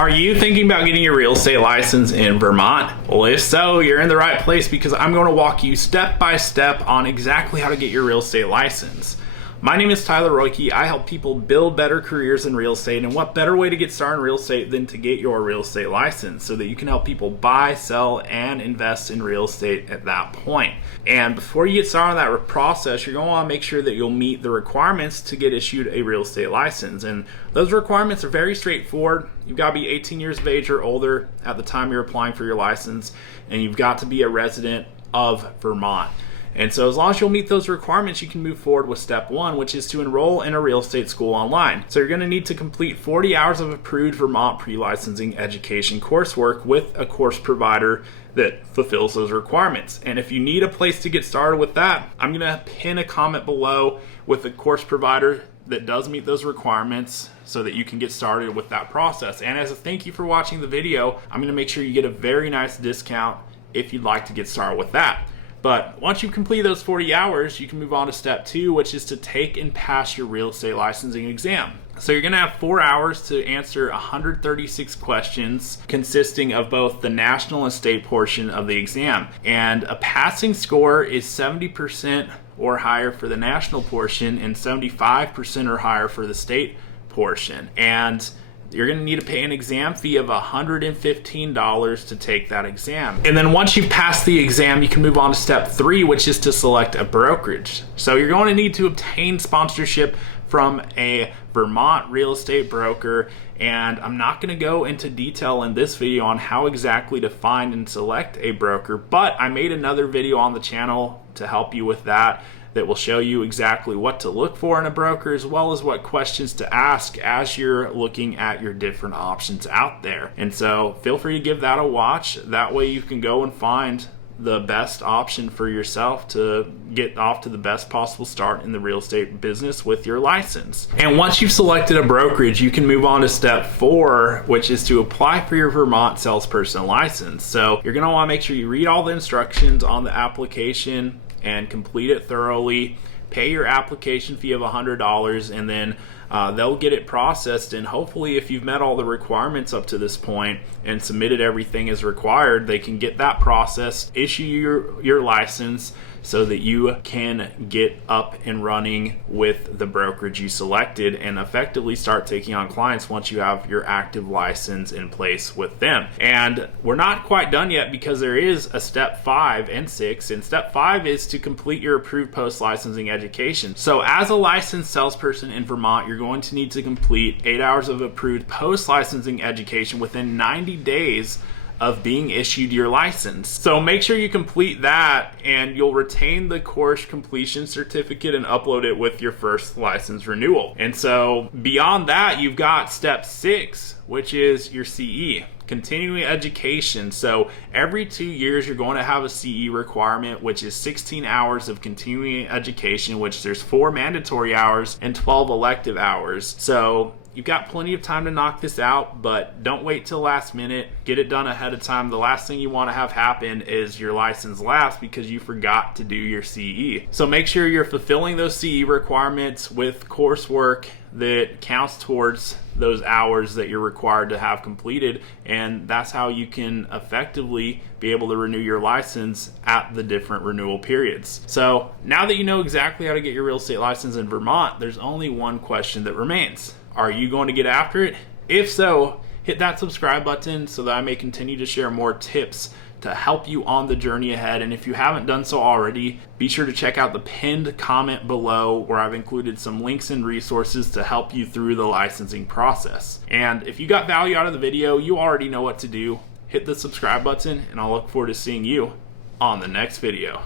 Are you thinking about getting your real estate license in Vermont? Well, if so, you're in the right place because I'm going to walk you step by step on exactly how to get your real estate license. My name is Tyler Roicki. I help people build better careers in real estate, and what better way to get started in real estate than to get your real estate license so that you can help people buy, sell, and invest in real estate at that point. And before you get started on that process, you're going to want to make sure that you'll meet the requirements to get issued a real estate license. And those requirements are very straightforward. You've got to be 18 years of age or older at the time you're applying for your license, and you've got to be a resident of Vermont. And so as long as you'll meet those requirements, you can move forward with step one, which is to enroll in a real estate school online. So you're going to need to complete 40 hours of approved Vermont pre-licensing education coursework with a course provider that fulfills those requirements. And if you need a place to get started with that, I'm going to pin a comment below with a course provider that does meet those requirements so that you can get started with that process. And as a thank you for watching the video, I'm going to make sure you get a very nice discount if you'd like to get started with that. But once you complete those 40 hours, you can move on to step two, which is to take and pass your real estate licensing exam. So you're going to have 4 hours to answer 136 questions consisting of both the national and state portion of the exam. And a passing score is 70% or higher for the national portion and 75% or higher for the state portion. And you're going to need to pay an exam fee of $115 to take that exam. And then once you've passed the exam, you can move on to step three, which is to select a brokerage. So you're going to need to obtain sponsorship from a Vermont real estate broker. And I'm not going to go into detail in this video on how exactly to find and select a broker, but I made another video on the channel to help you with that will show you exactly what to look for in a broker, as well as what questions to ask as you're looking at your different options out there. And so feel free to give that a watch. That way you can go and find the best option for yourself to get off to the best possible start in the real estate business with your license. And once you've selected a brokerage, you can move on to step four, which is to apply for your Vermont salesperson license. So you're going to want to make sure you read all the instructions on the application and complete it thoroughly. Pay your application fee of $100, and then they'll get it processed. And hopefully, if you've met all the requirements up to this point and submitted everything as required, they can get that processed, issue your license so that you can get up and running with the brokerage you selected and effectively start taking on clients once you have your active license in place with them. And we're not quite done yet because there is a step 5 and 6. And step 5 is to complete your approved post-licensing education. So as a licensed salesperson in Vermont, you're going to need to complete 8 hours of approved post-licensing education within 90 days of being issued your license. So make sure you complete that, and you'll retain the course completion certificate and upload it with your first license renewal. And so beyond that, you've got step 6, which is your CE, continuing education. So every 2 years you're going to have a CE requirement, which is 16 hours of continuing education, which there's 4 mandatory hours and 12 elective hours. So you've got plenty of time to knock this out, but don't wait till last minute. Get it done ahead of time. The last thing you want to have happen is your license lapse because you forgot to do your CE. So make sure you're fulfilling those CE requirements with coursework that counts towards those hours that you're required to have completed, and that's how you can effectively be able to renew your license at the different renewal periods. So now that you know exactly how to get your real estate license in Vermont, there's only one question that remains. Are you going to get after it? If so, hit that subscribe button so that I may continue to share more tips to help you on the journey ahead. And if you haven't done so already, be sure to check out the pinned comment below where I've included some links and resources to help you through the licensing process. And if you got value out of the video, you already know what to do. Hit the subscribe button, and I'll look forward to seeing you on the next video.